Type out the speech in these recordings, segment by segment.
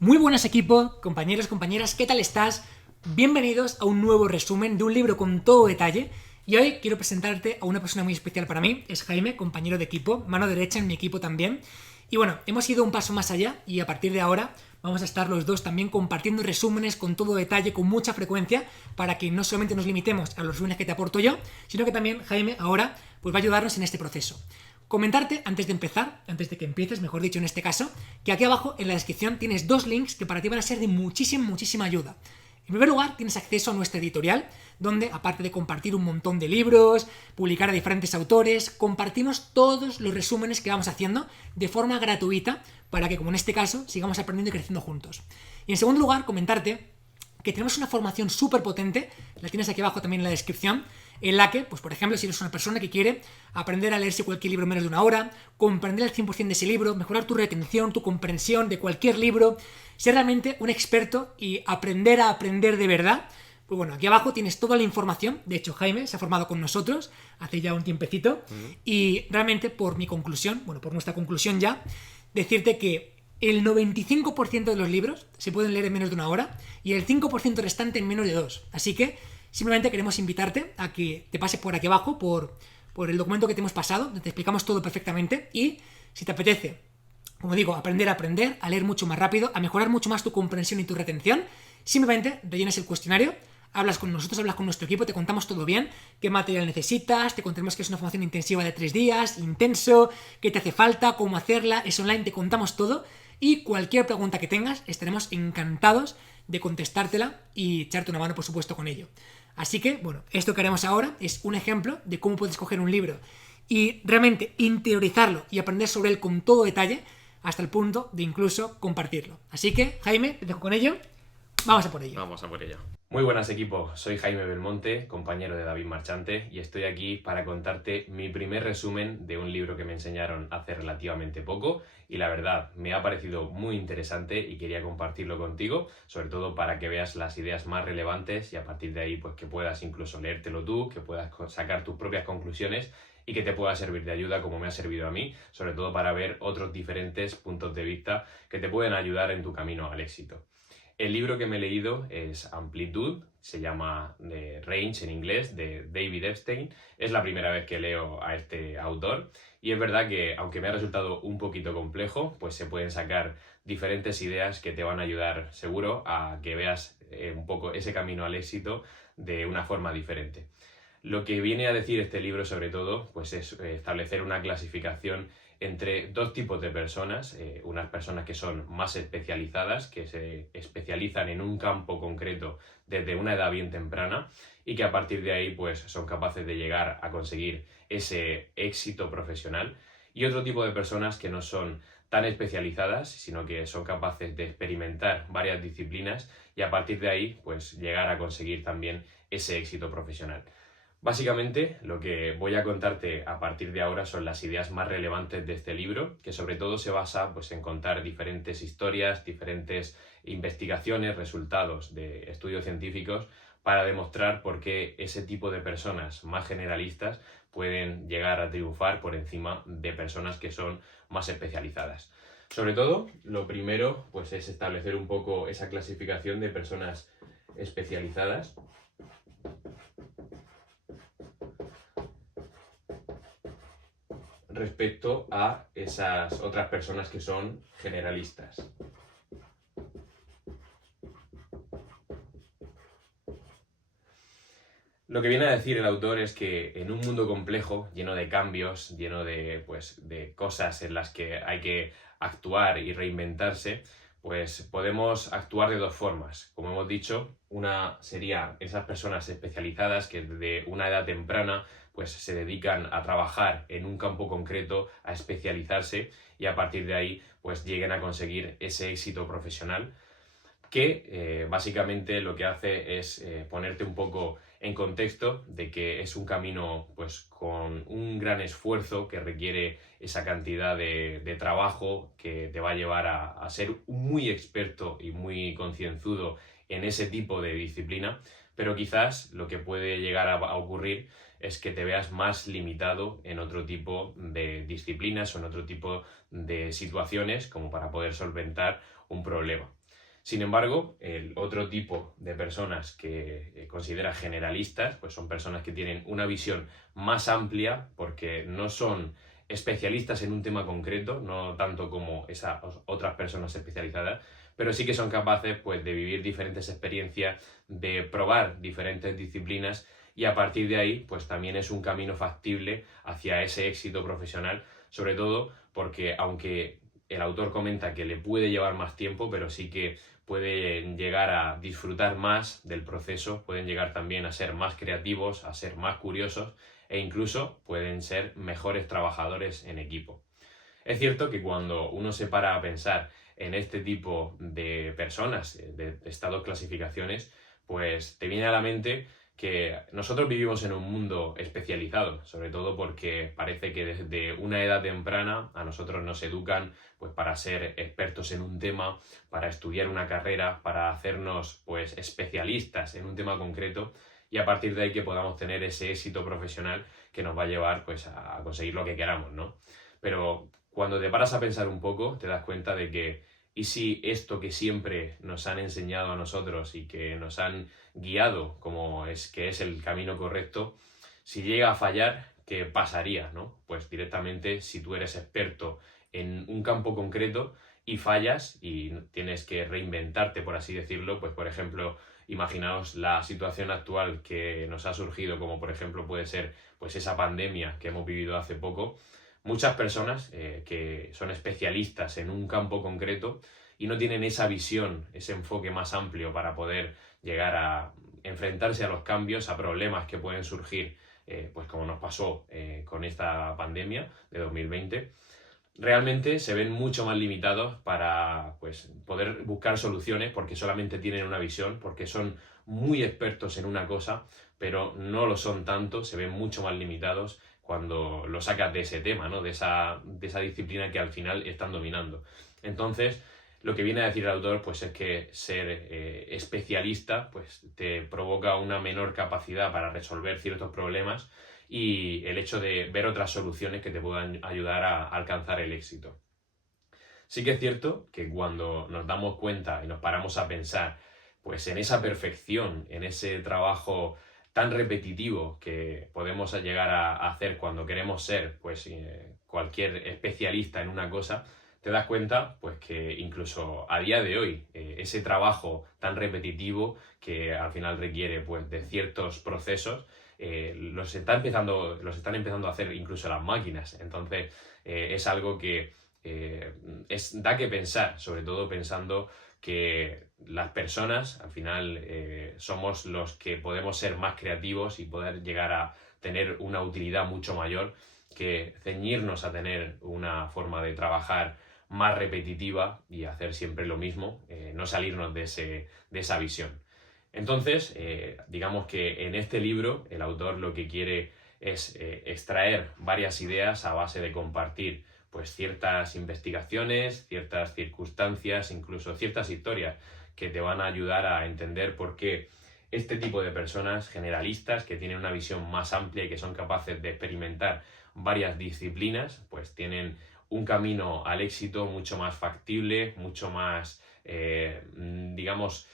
Muy buenas equipo, compañeros, compañeras, ¿qué tal estás? Bienvenidos a un nuevo resumen de un libro con todo detalle. Y hoy quiero presentarte a una persona muy especial para mí, es Jaime, compañero de equipo, mano derecha en mi equipo también. Y bueno, hemos ido un paso más allá y a partir de ahora vamos a estar los dos también compartiendo resúmenes con todo detalle, con mucha frecuencia, para que no solamente nos limitemos a los resúmenes que te aporto yo, sino que también Jaime ahora pues va a ayudarnos en este proceso. Comentarte antes de empezar, antes de que empieces, mejor dicho en este caso, que aquí abajo en la descripción tienes dos links que para ti van a ser de muchísima ayuda. En primer lugar, tienes acceso a nuestra editorial, donde, aparte de compartir un montón de libros, publicar a diferentes autores, compartimos todos los resúmenes que vamos haciendo de forma gratuita para que, como en este caso, sigamos aprendiendo y creciendo juntos. Y en segundo lugar, comentarte que tenemos una formación súper potente, la tienes aquí abajo también en la descripción, en la que, pues por ejemplo, si eres una persona que quiere aprender a leerse cualquier libro en menos de una hora, comprender el 100% de ese libro, mejorar tu retención, tu comprensión de cualquier libro, ser realmente un experto y aprender a aprender de verdad, pues bueno, aquí abajo tienes toda la información. De hecho, Jaime se ha formado con nosotros hace ya un tiempecito y realmente por mi conclusión, bueno, por nuestra conclusión ya, decirte que el 95% de los libros se pueden leer en menos de una hora y el 5% restante en menos de dos. Así que simplemente queremos invitarte a que te pases por aquí abajo, por el documento que te hemos pasado, donde te explicamos todo perfectamente y si te apetece, como digo, aprender a aprender, a leer mucho más rápido, a mejorar mucho más tu comprensión y tu retención, simplemente rellenas el cuestionario, hablas con nosotros, hablas con nuestro equipo, te contamos todo bien, qué material necesitas, te contamos que es una formación intensiva de 3 días, intenso, qué te hace falta, cómo hacerla, es online, te contamos todo y cualquier pregunta que tengas estaremos encantados de contestártela y echarte una mano, por supuesto, con ello. Así que, bueno, esto que haremos ahora es un ejemplo de cómo puedes coger un libro y realmente interiorizarlo y aprender sobre él con todo detalle hasta el punto de incluso compartirlo. Así que, Jaime, te dejo con ello. Vamos a por ello. Vamos a por ello. Muy buenas equipo, soy Jaime Belmonte, compañero de David Marchante y estoy aquí para contarte mi primer resumen de un libro que me enseñaron hace relativamente poco y la verdad me ha parecido muy interesante y quería compartirlo contigo, sobre todo para que veas las ideas más relevantes y a partir de ahí pues que puedas incluso leértelo tú, que puedas sacar tus propias conclusiones y que te pueda servir de ayuda como me ha servido a mí, sobre todo para ver otros diferentes puntos de vista que te pueden ayudar en tu camino al éxito. El libro que me he leído es Amplitude, se llama Range en inglés, de David Epstein. Es la primera vez que leo a este autor y es verdad que, aunque me ha resultado un poquito complejo, pues se pueden sacar diferentes ideas que te van a ayudar seguro a que veas un poco ese camino al éxito de una forma diferente. Lo que viene a decir este libro, sobre todo, pues es establecer una clasificación entre dos tipos de personas, unas personas que son más especializadas, que se especializan en un campo concreto desde una edad bien temprana y que a partir de ahí pues son capaces de llegar a conseguir ese éxito profesional, y otro tipo de personas que no son tan especializadas, sino que son capaces de experimentar varias disciplinas y a partir de ahí pues llegar a conseguir también ese éxito profesional. Básicamente, lo que voy a contarte a partir de ahora son las ideas más relevantes de este libro, que sobre todo se basa pues, en contar diferentes historias, diferentes investigaciones, resultados de estudios científicos para demostrar por qué ese tipo de personas más generalistas pueden llegar a triunfar por encima de personas que son más especializadas. Sobre todo, lo primero pues, es establecer un poco esa clasificación de personas especializadas respecto a esas otras personas que son generalistas. Lo que viene a decir el autor es que en un mundo complejo, lleno de cambios, lleno de cosas en las que hay que actuar y reinventarse, pues podemos actuar de dos formas. Como hemos dicho, una sería esas personas especializadas que desde una edad temprana pues se dedican a trabajar en un campo concreto, a especializarse y a partir de ahí pues lleguen a conseguir ese éxito profesional que básicamente lo que hace es ponerte un poco en contexto de que es un camino pues con un gran esfuerzo que requiere esa cantidad de trabajo que te va a llevar a ser muy experto y muy concienzudo en ese tipo de disciplina, pero quizás lo que puede llegar a ocurrir es que te veas más limitado en otro tipo de disciplinas o en otro tipo de situaciones como para poder solventar un problema. Sin embargo, el otro tipo de personas que considera generalistas, pues son personas que tienen una visión más amplia porque no son especialistas en un tema concreto, no tanto como esas otras personas especializadas, pero sí que son capaces pues, de vivir diferentes experiencias, de probar diferentes disciplinas y a partir de ahí pues también es un camino factible hacia ese éxito profesional, sobre todo porque aunque el autor comenta que le puede llevar más tiempo, pero sí que pueden llegar a disfrutar más del proceso, pueden llegar también a ser más creativos, a ser más curiosos e incluso pueden ser mejores trabajadores en equipo. Es cierto que cuando uno se para a pensar en este tipo de personas, de estados clasificaciones, pues te viene a la mente que nosotros vivimos en un mundo especializado, sobre todo porque parece que desde una edad temprana a nosotros nos educan pues, para ser expertos en un tema, para estudiar una carrera, para hacernos pues, especialistas en un tema concreto y a partir de ahí que podamos tener ese éxito profesional que nos va a llevar pues, a conseguir lo que queramos, ¿no? Pero cuando te paras a pensar un poco, te das cuenta de que ¿y si esto que siempre nos han enseñado a nosotros y que nos han guiado como es que es el camino correcto, si llega a fallar, qué pasaría, ¿no? Pues directamente si tú eres experto en un campo concreto y fallas y tienes que reinventarte, por así decirlo, pues por ejemplo, imaginaos la situación actual que nos ha surgido, como por ejemplo puede ser pues esa pandemia que hemos vivido hace poco. Muchas personas que son especialistas en un campo concreto y no tienen esa visión, ese enfoque más amplio para poder llegar a enfrentarse a los cambios, a problemas que pueden surgir, pues como nos pasó con esta pandemia de 2020, realmente se ven mucho más limitados para pues, poder buscar soluciones porque solamente tienen una visión, porque son muy expertos en una cosa, pero no lo son tanto, se ven mucho más limitados cuando lo sacas de ese tema, ¿no? de esa disciplina que al final están dominando. Entonces, lo que viene a decir el autor pues, es que ser especialista pues, te provoca una menor capacidad para resolver ciertos problemas y el hecho de ver otras soluciones que te puedan ayudar a alcanzar el éxito. Sí que es cierto que cuando nos damos cuenta y nos paramos a pensar pues en esa perfección, en ese trabajo tan repetitivo que podemos llegar a hacer cuando queremos ser pues cualquier especialista en una cosa, te das cuenta pues que incluso a día de hoy ese trabajo tan repetitivo que al final requiere pues de ciertos procesos los están empezando a hacer incluso las máquinas. Entonces es algo que da que pensar, sobre todo pensando que las personas al final somos los que podemos ser más creativos y poder llegar a tener una utilidad mucho mayor que ceñirnos a tener una forma de trabajar más repetitiva y hacer siempre lo mismo, no salirnos de esa visión. Entonces, digamos que en este libro el autor lo que quiere es extraer varias ideas a base de compartir pues ciertas investigaciones, ciertas circunstancias, incluso ciertas historias que te van a ayudar a entender por qué este tipo de personas generalistas que tienen una visión más amplia y que son capaces de experimentar varias disciplinas, pues tienen un camino al éxito mucho más factible, mucho más, digamos,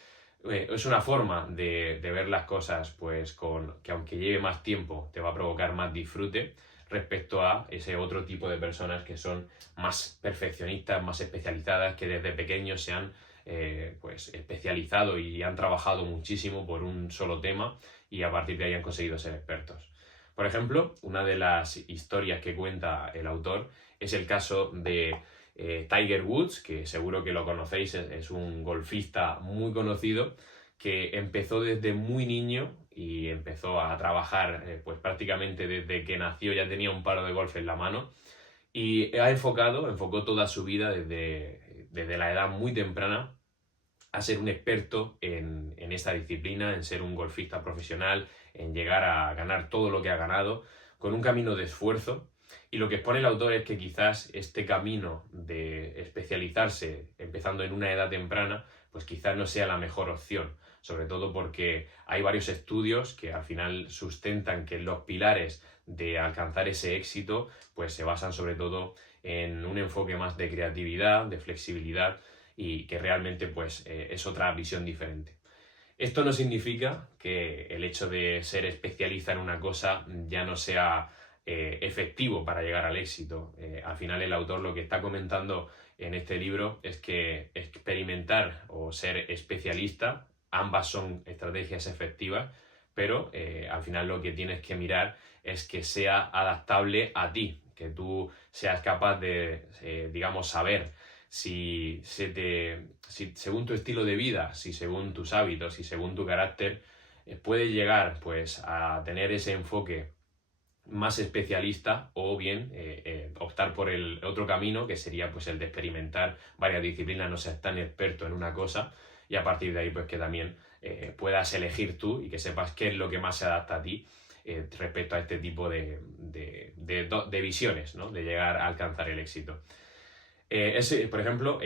es una forma de ver las cosas pues que aunque lleve más tiempo te va a provocar más disfrute respecto a ese otro tipo de personas que son más perfeccionistas, más especializadas, que desde pequeños se han pues especializado y han trabajado muchísimo por un solo tema y a partir de ahí han conseguido ser expertos. Por ejemplo, una de las historias que cuenta el autor es el caso de Tiger Woods, que seguro que lo conocéis, es un golfista muy conocido que empezó desde muy niño y empezó a trabajar pues prácticamente desde que nació, ya tenía un palo de golf en la mano y enfocó toda su vida desde la edad muy temprana a ser un experto en esta disciplina, en ser un golfista profesional, en llegar a ganar todo lo que ha ganado, con un camino de esfuerzo. Y lo que expone el autor es que quizás este camino de especializarse empezando en una edad temprana, pues quizás no sea la mejor opción, sobre todo porque hay varios estudios que al final sustentan que los pilares de alcanzar ese éxito pues se basan sobre todo en un enfoque más de creatividad, de flexibilidad y que realmente pues es otra visión diferente. Esto no significa que el hecho de ser especialista en una cosa ya no sea efectivo para llegar al éxito. Al final el autor lo que está comentando en este libro es que experimentar o ser especialista, ambas son estrategias efectivas, pero al final lo que tienes que mirar es que sea adaptable a ti, que tú seas capaz de, digamos, saber si según tu estilo de vida, si según tus hábitos, si según tu carácter, puedes llegar pues a tener ese enfoque más especialista o bien optar por el otro camino, que sería pues el de experimentar varias disciplinas, no seas tan experto en una cosa y a partir de ahí pues que también puedas elegir tú y que sepas qué es lo que más se adapta a ti respecto a este tipo de visiones, ¿no? De llegar a alcanzar el éxito. Ese, por ejemplo,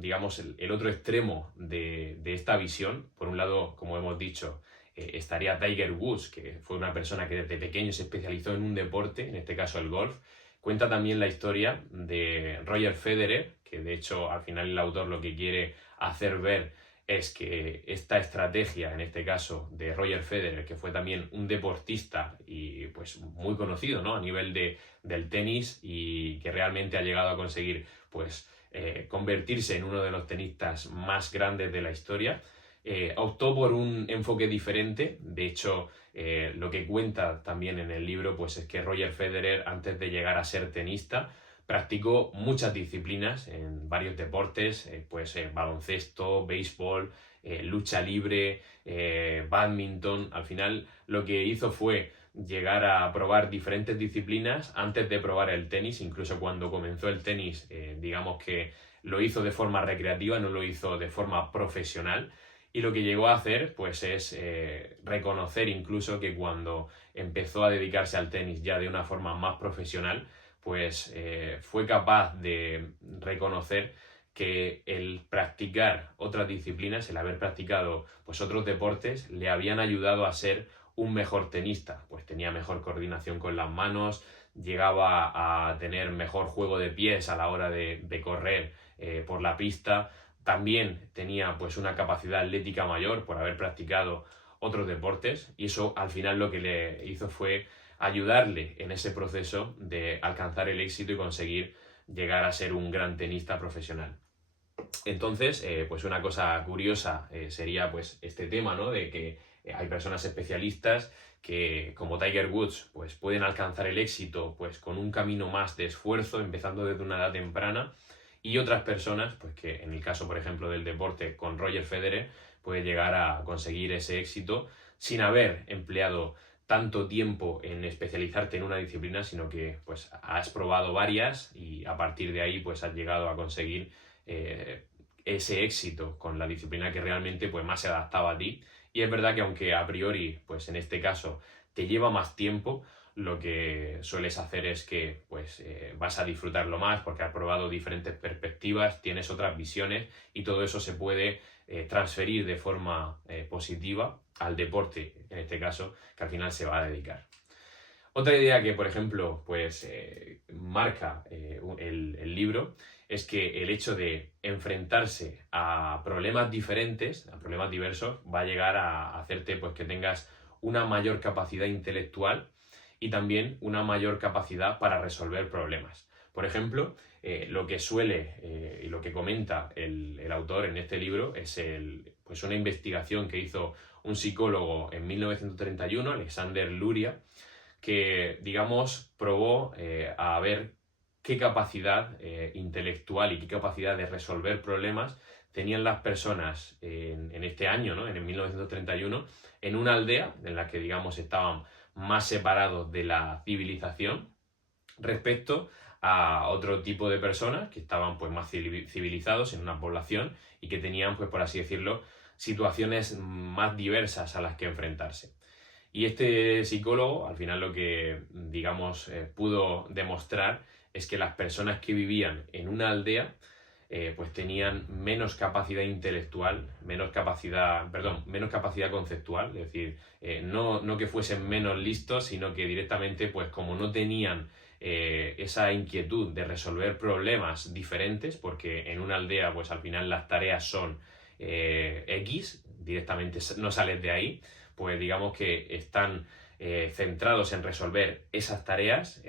digamos, el otro extremo de esta visión, por un lado, como hemos dicho, estaría Tiger Woods, que fue una persona que desde pequeño se especializó en un deporte, en este caso el golf. Cuenta también la historia de Roger Federer, que de hecho al final el autor lo que quiere hacer ver es que esta estrategia, en este caso de Roger Federer, que fue también un deportista y pues muy conocido, ¿no? A nivel del tenis y que realmente ha llegado a conseguir pues convertirse en uno de los tenistas más grandes de la historia, optó por un enfoque diferente. De hecho, lo que cuenta también en el libro pues es que Roger Federer, antes de llegar a ser tenista, practicó muchas disciplinas en varios deportes, baloncesto, béisbol, lucha libre, bádminton. Al final lo que hizo fue llegar a probar diferentes disciplinas antes de probar el tenis. Incluso cuando comenzó el tenis, digamos que lo hizo de forma recreativa, no lo hizo de forma profesional. Y lo que llegó a hacer pues es reconocer incluso que cuando empezó a dedicarse al tenis ya de una forma más profesional, pues fue capaz de reconocer que el practicar otras disciplinas, el haber practicado pues otros deportes, le habían ayudado a ser un mejor tenista. Pues tenía mejor coordinación con las manos, llegaba a tener mejor juego de pies a la hora de correr por la pista. También tenía pues una capacidad atlética mayor por haber practicado otros deportes y eso al final lo que le hizo fue ayudarle en ese proceso de alcanzar el éxito y conseguir llegar a ser un gran tenista profesional. Entonces, pues una cosa curiosa sería pues este tema, ¿no? De que hay personas especialistas que, como Tiger Woods, pues pueden alcanzar el éxito pues con un camino más de esfuerzo, empezando desde una edad temprana, y otras personas, pues que en el caso, por ejemplo, del deporte con Roger Federer, puede llegar a conseguir ese éxito sin haber empleado tanto tiempo en especializarte en una disciplina, sino que pues has probado varias y a partir de ahí pues has llegado a conseguir ese éxito con la disciplina que realmente pues más se adaptaba a ti. Y es verdad que aunque a priori pues en este caso te lleva más tiempo, lo que sueles hacer es que pues vas a disfrutarlo más porque has probado diferentes perspectivas, tienes otras visiones y todo eso se puede transferir de forma positiva al deporte, en este caso, que al final se va a dedicar. Otra idea que, por ejemplo, pues marca el libro es que el hecho de enfrentarse a problemas diferentes, a problemas diversos, va a llegar a hacerte pues que tengas una mayor capacidad intelectual y también una mayor capacidad para resolver problemas. Por ejemplo, lo que suele y lo que comenta el autor en este libro es pues una investigación que hizo un psicólogo en 1931, Alexander Luria, que, digamos, probó a ver qué capacidad intelectual y qué capacidad de resolver problemas tenían las personas en este año, ¿no? En el 1931, en una aldea en la que, digamos, estaban más separados de la civilización respecto a otro tipo de personas que estaban pues más civilizados en una población y que tenían, pues por así decirlo, situaciones más diversas a las que enfrentarse. Y este psicólogo, al final lo que, digamos, pudo demostrar es que las personas que vivían en una aldea pues tenían menos capacidad intelectual, menos capacidad conceptual, es decir, no que fuesen menos listos, sino que directamente, pues como no tenían esa inquietud de resolver problemas diferentes, porque en una aldea pues al final las tareas son X, directamente no sales de ahí, pues digamos que están centrados en resolver esas tareas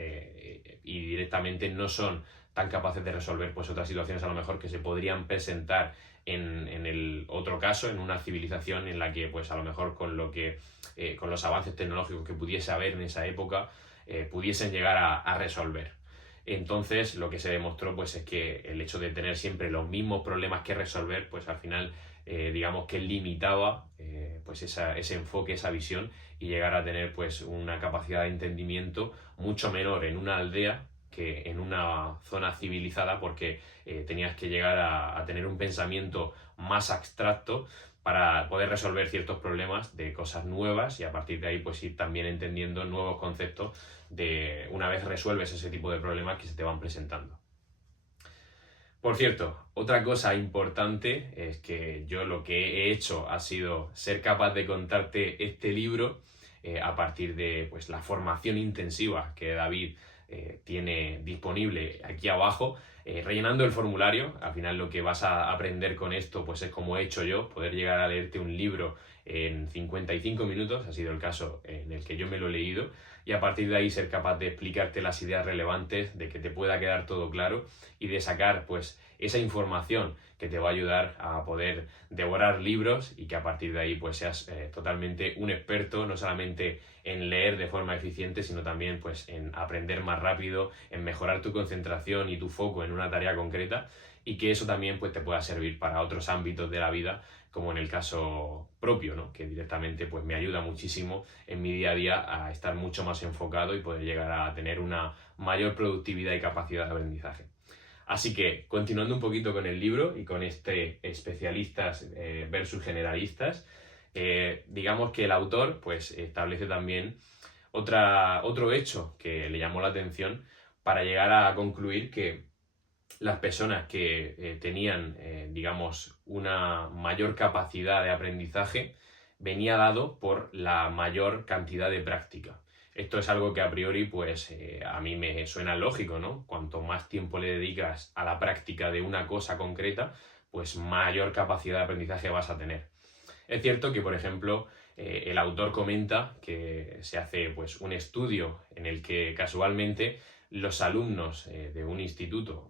y directamente no son tan capaces de resolver pues otras situaciones a lo mejor que se podrían presentar en el otro caso, en una civilización en la que pues a lo mejor con los avances tecnológicos que pudiese haber en esa época pudiesen llegar a resolver. Entonces lo que se demostró pues es que el hecho de tener siempre los mismos problemas que resolver pues al final digamos que limitaba pues ese enfoque, esa visión, y llegar a tener pues una capacidad de entendimiento mucho menor en una aldea que en una zona civilizada, porque tenías que llegar a tener un pensamiento más abstracto para poder resolver ciertos problemas de cosas nuevas y a partir de ahí pues ir también entendiendo nuevos conceptos de una vez resuelves ese tipo de problemas que se te van presentando. Por cierto, otra cosa importante es que yo lo que he hecho ha sido ser capaz de contarte este libro a partir de pues, la formación intensiva que David tiene disponible aquí abajo, rellenando el formulario. Al final lo que vas a aprender con esto pues es como he hecho yo, poder llegar a leerte un libro en 55 minutos, ha sido el caso en el que yo me lo he leído, y a partir de ahí ser capaz de explicarte las ideas relevantes, de que te pueda quedar todo claro y de sacar pues esa información que te va a ayudar a poder devorar libros y que a partir de ahí pues seas totalmente un experto, no solamente en leer de forma eficiente, sino también pues en aprender más rápido, en mejorar tu concentración y tu foco en una tarea concreta, y que eso también pues te pueda servir para otros ámbitos de la vida, como en el caso propio, ¿no? Que directamente pues me ayuda muchísimo en mi día a día a estar mucho más enfocado y poder llegar a tener una mayor productividad y capacidad de aprendizaje. Así que, continuando un poquito con el libro y con este especialistas versus generalistas, digamos que el autor pues establece también otro hecho que le llamó la atención para llegar a concluir que las personas que tenían, digamos, una mayor capacidad de aprendizaje venía dado por la mayor cantidad de práctica. Esto es algo que a priori, pues, a mí me suena lógico, ¿no? Cuanto más tiempo le dedicas a la práctica de una cosa concreta, pues mayor capacidad de aprendizaje vas a tener. Es cierto que, por ejemplo, el autor comenta que se hace pues, un estudio en el que casualmente los alumnos de un instituto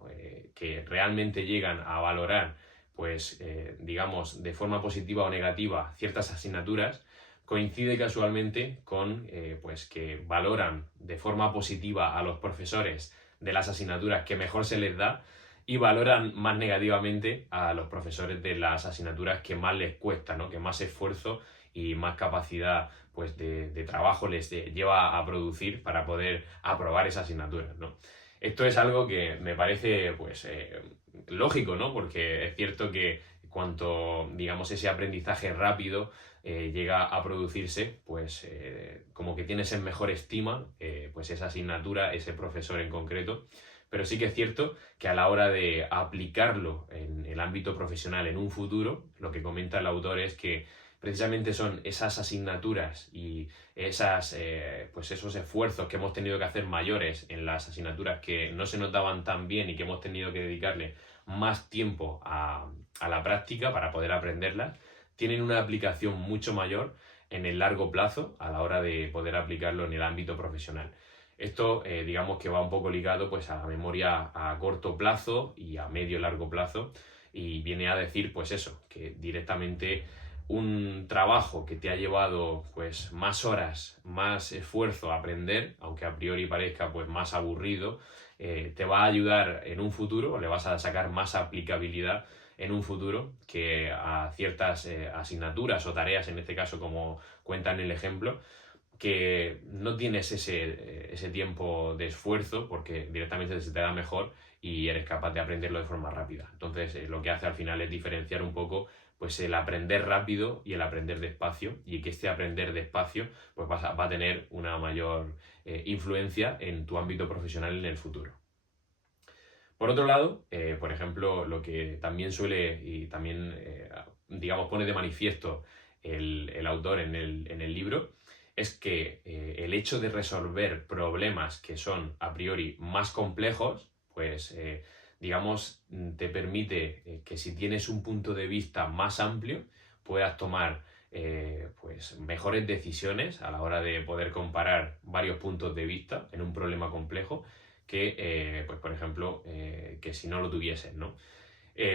que realmente llegan a valorar, pues, digamos, de forma positiva o negativa ciertas asignaturas, coincide casualmente con pues, que valoran de forma positiva a los profesores de las asignaturas que mejor se les da y valoran más negativamente a los profesores de las asignaturas que más les cuesta, ¿no? Que más esfuerzo y más capacidad pues, de trabajo les lleva a producir para poder aprobar esas asignaturas, ¿no? Esto es algo que me parece pues, lógico, ¿no? Porque es cierto que cuanto, digamos, ese aprendizaje rápido llega a producirse, pues como que tienes en mejor estima pues esa asignatura, ese profesor en concreto. Pero sí que es cierto que a la hora de aplicarlo en el ámbito profesional en un futuro, lo que comenta el autor es que precisamente son esas asignaturas y pues esos esfuerzos que hemos tenido que hacer mayores en las asignaturas que no se nos daban tan bien y que hemos tenido que dedicarle más tiempo a la práctica para poder aprenderlas, tienen una aplicación mucho mayor en el largo plazo a la hora de poder aplicarlo en el ámbito profesional. Esto, digamos que va un poco ligado pues, a la memoria a corto plazo y a medio y largo plazo, y viene a decir pues eso, que directamente un trabajo que te ha llevado pues, más horas, más esfuerzo a aprender, aunque a priori parezca pues, más aburrido, te va a ayudar en un futuro, o le vas a sacar más aplicabilidad en un futuro que a ciertas asignaturas o tareas, en este caso como cuenta en el ejemplo, que no tienes ese tiempo de esfuerzo porque directamente se te da mejor y eres capaz de aprenderlo de forma rápida. Entonces, lo que hace al final es diferenciar un poco pues, el aprender rápido y el aprender despacio, y que este aprender despacio pues, va a tener una mayor influencia en tu ámbito profesional en el futuro. Por otro lado, por ejemplo, lo que también suele y también, digamos, pone de manifiesto el autor en el libro es que el hecho de resolver problemas que son a priori más complejos, pues digamos, te permite que si tienes un punto de vista más amplio, puedas tomar pues mejores decisiones a la hora de poder comparar varios puntos de vista en un problema complejo que, pues por ejemplo, que si no lo tuvieses, ¿no?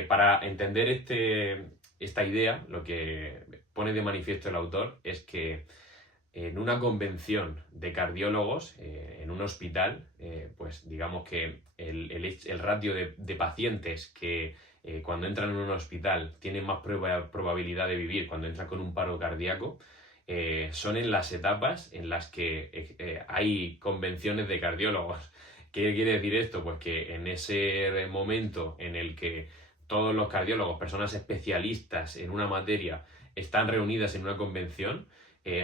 Para entender esta idea, lo que pone de manifiesto el autor es que en una convención de cardiólogos, en un hospital, pues digamos que el ratio de pacientes que cuando entran en un hospital tienen más probabilidad de vivir cuando entran con un paro cardíaco, son en las etapas en las que hay convenciones de cardiólogos. ¿Qué quiere decir esto? Pues que en ese momento en el que todos los cardiólogos, personas especialistas en una materia, están reunidas en una convención,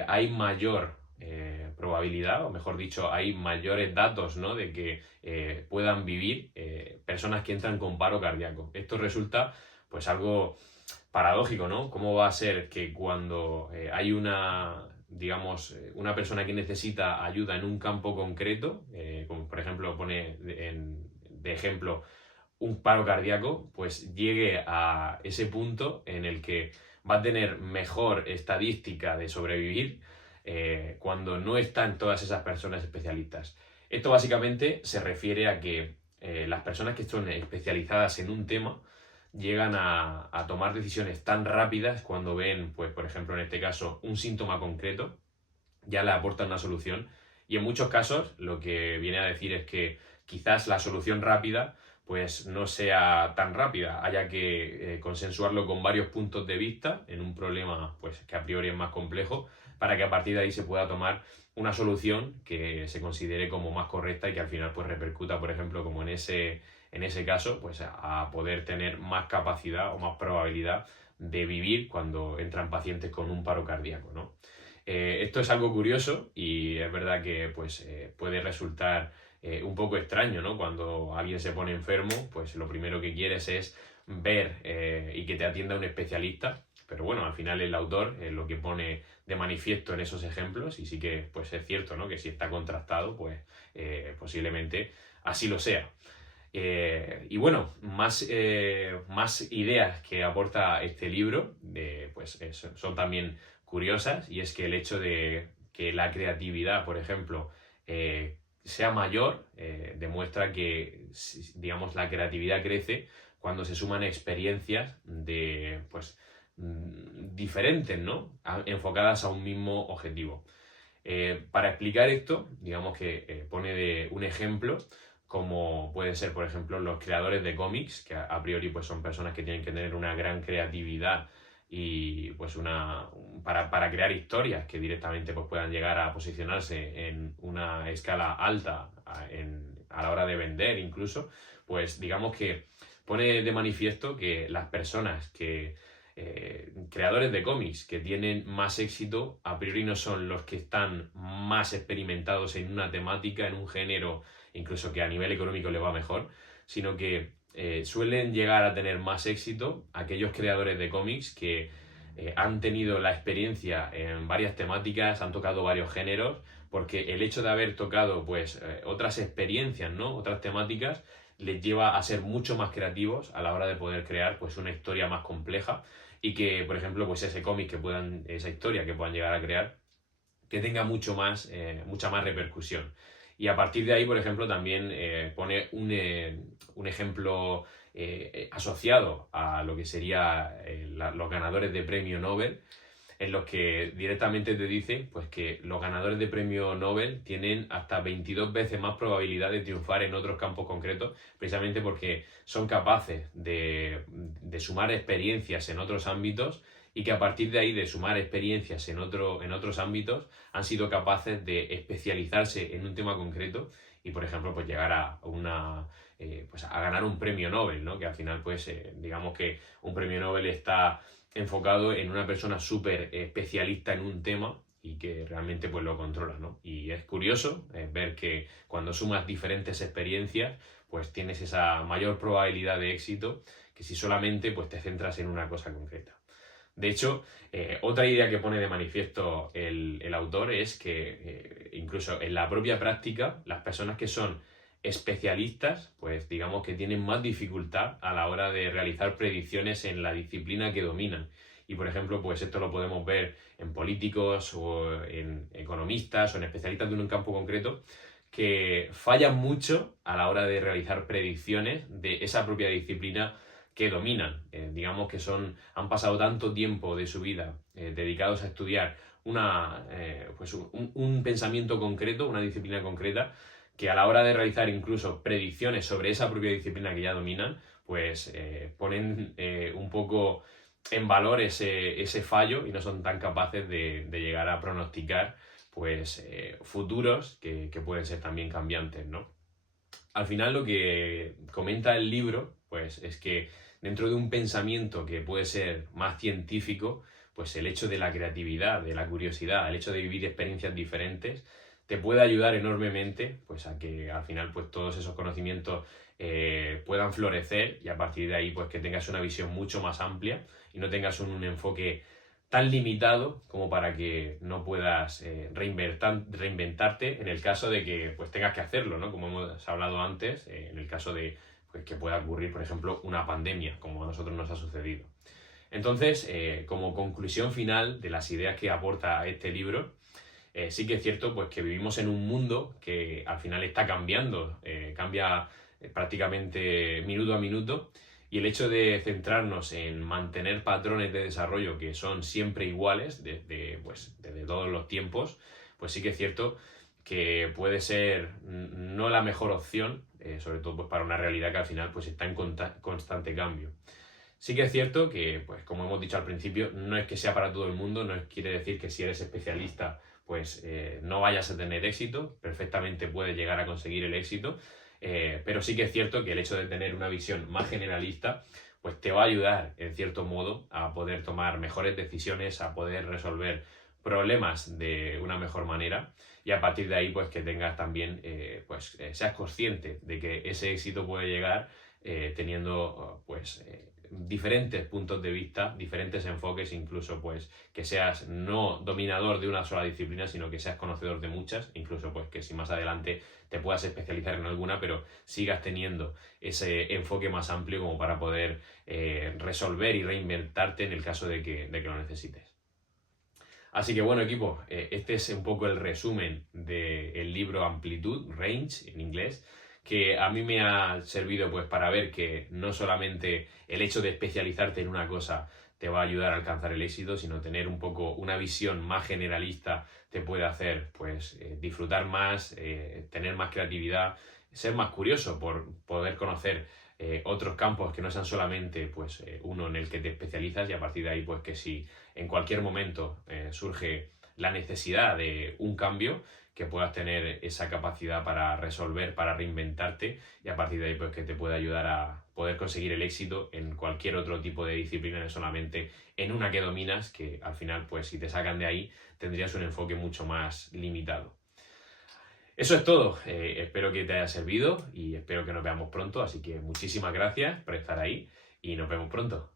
hay mayor probabilidad, o mejor dicho, hay mayores datos, ¿no?, de que puedan vivir personas que entran con paro cardíaco. Esto resulta pues algo paradójico, ¿no? ¿Cómo va a ser que cuando hay digamos, una persona que necesita ayuda en un campo concreto, como por ejemplo pone de ejemplo un paro cardíaco, pues llegue a ese punto en el que va a tener mejor estadística de sobrevivir cuando no están todas esas personas especialistas? Esto básicamente se refiere a que las personas que son especializadas en un tema llegan a tomar decisiones tan rápidas cuando ven, pues por ejemplo en este caso, un síntoma concreto, ya le aportan una solución, y en muchos casos lo que viene a decir es que quizás la solución rápida pues no sea tan rápida, haya que consensuarlo con varios puntos de vista en un problema pues que a priori es más complejo, para que a partir de ahí se pueda tomar una solución que se considere como más correcta y que al final pues repercuta, por ejemplo, como en ese caso, pues a poder tener más capacidad o más probabilidad de vivir cuando entran pacientes con un paro cardíaco, ¿no? Esto es algo curioso y es verdad que pues, puede resultar un poco extraño, ¿no? Cuando alguien se pone enfermo, pues lo primero que quieres es ver y que te atienda un especialista. Pero bueno, al final el autor lo que pone de manifiesto en esos ejemplos, y sí que pues es cierto, ¿no?, que si está contrastado, pues posiblemente así lo sea. Y bueno, más ideas que aporta este libro, pues son también curiosas, y es que el hecho de que la creatividad, por ejemplo, sea mayor, demuestra que, digamos, la creatividad crece cuando se suman experiencias pues, diferentes, ¿no?, enfocadas a un mismo objetivo. Para explicar esto, digamos que pone un ejemplo, como pueden ser, por ejemplo, los creadores de cómics, que a priori pues, son personas que tienen que tener una gran creatividad y pues para crear historias que directamente pues, puedan llegar a posicionarse en una escala alta a la hora de vender incluso, pues digamos que pone de manifiesto que las personas creadores de cómics que tienen más éxito a priori no son los que están más experimentados en una temática, en un género, incluso que a nivel económico le va mejor, sino que suelen llegar a tener más éxito aquellos creadores de cómics que han tenido la experiencia en varias temáticas, han tocado varios géneros, porque el hecho de haber tocado pues otras experiencias, ¿no?, otras temáticas, les lleva a ser mucho más creativos a la hora de poder crear pues una historia más compleja, y que, por ejemplo, pues ese cómic esa historia que puedan llegar a crear, que tenga mucha más repercusión. Y a partir de ahí, por ejemplo, también pone un ejemplo asociado a lo que sería los ganadores de premio Nobel, en los que directamente te dice pues, que los ganadores de premio Nobel tienen hasta 22 veces más probabilidad de triunfar en otros campos concretos, precisamente porque son capaces de sumar experiencias en otros ámbitos, y que a partir de ahí, de sumar experiencias en otros ámbitos, han sido capaces de especializarse en un tema concreto y, por ejemplo, pues llegar a ganar un premio Nobel, ¿no? Que al final, pues, digamos que un premio Nobel está enfocado en una persona súper especialista en un tema y que realmente pues lo controla, ¿no? Y es curioso ver que cuando sumas diferentes experiencias, pues tienes esa mayor probabilidad de éxito que si solamente pues te centras en una cosa concreta. De hecho, otra idea que pone de manifiesto el autor es que incluso en la propia práctica, las personas que son especialistas, pues digamos que tienen más dificultad a la hora de realizar predicciones en la disciplina que dominan. Y por ejemplo, pues esto lo podemos ver en políticos o en economistas o en especialistas de un campo concreto que fallan mucho a la hora de realizar predicciones de esa propia disciplina que dominan. Digamos que han pasado tanto tiempo de su vida dedicados a estudiar un pensamiento concreto, una disciplina concreta, que a la hora de realizar incluso predicciones sobre esa propia disciplina que ya dominan, pues ponen un poco en valor ese fallo y no son tan capaces de llegar a pronosticar pues futuros que pueden ser también cambiantes, ¿no? Al final lo que comenta el libro pues es que dentro de un pensamiento que puede ser más científico, pues el hecho de la creatividad, de la curiosidad, el hecho de vivir experiencias diferentes te puede ayudar enormemente pues a que al final pues todos esos conocimientos puedan florecer y a partir de ahí pues que tengas una visión mucho más amplia y no tengas un enfoque tan limitado como para que no puedas reinventarte en el caso de que pues tengas que hacerlo, ¿no? Como hemos hablado antes, en el caso de pues, que pueda ocurrir, por ejemplo, una pandemia, como a nosotros nos ha sucedido. Entonces, como conclusión final de las ideas que aporta este libro, sí que es cierto pues, que vivimos en un mundo que al final está cambiando, cambia prácticamente minuto a minuto, y el hecho de centrarnos en mantener patrones de desarrollo que son siempre iguales desde todos los tiempos, pues sí que es cierto que puede ser no la mejor opción, sobre todo pues, para una realidad que al final pues, está en constante cambio. Sí que es cierto que, pues como hemos dicho al principio, no es que sea para todo el mundo, no quiere decir que si eres especialista pues no vayas a tener éxito, perfectamente puedes llegar a conseguir el éxito, pero sí que es cierto que el hecho de tener una visión más generalista pues te va a ayudar en cierto modo a poder tomar mejores decisiones, a poder resolver problemas de una mejor manera y a partir de ahí pues que tengas también seas consciente de que ese éxito puede llegar teniendo diferentes puntos de vista, diferentes enfoques, incluso pues que seas no dominador de una sola disciplina, sino que seas conocedor de muchas, incluso pues que si más adelante te puedas especializar en alguna, pero sigas teniendo ese enfoque más amplio como para poder resolver y reinventarte en el caso de que lo necesites. Así que bueno, equipo, este es un poco el resumen del libro Amplitud, Range en inglés, que a mí me ha servido pues para ver que no solamente el hecho de especializarte en una cosa te va a ayudar a alcanzar el éxito, sino tener un poco una visión más generalista te puede hacer pues disfrutar más, tener más creatividad, ser más curioso por poder conocer otros campos que no sean solamente pues uno en el que te especializas y a partir de ahí pues que si en cualquier momento surge la necesidad de un cambio, que puedas tener esa capacidad para resolver, para reinventarte y a partir de ahí pues que te pueda ayudar a poder conseguir el éxito en cualquier otro tipo de disciplina, no solamente en una que dominas, que al final pues si te sacan de ahí tendrías un enfoque mucho más limitado. Eso es todo, espero que te haya servido y espero que nos veamos pronto, así que muchísimas gracias por estar ahí y nos vemos pronto.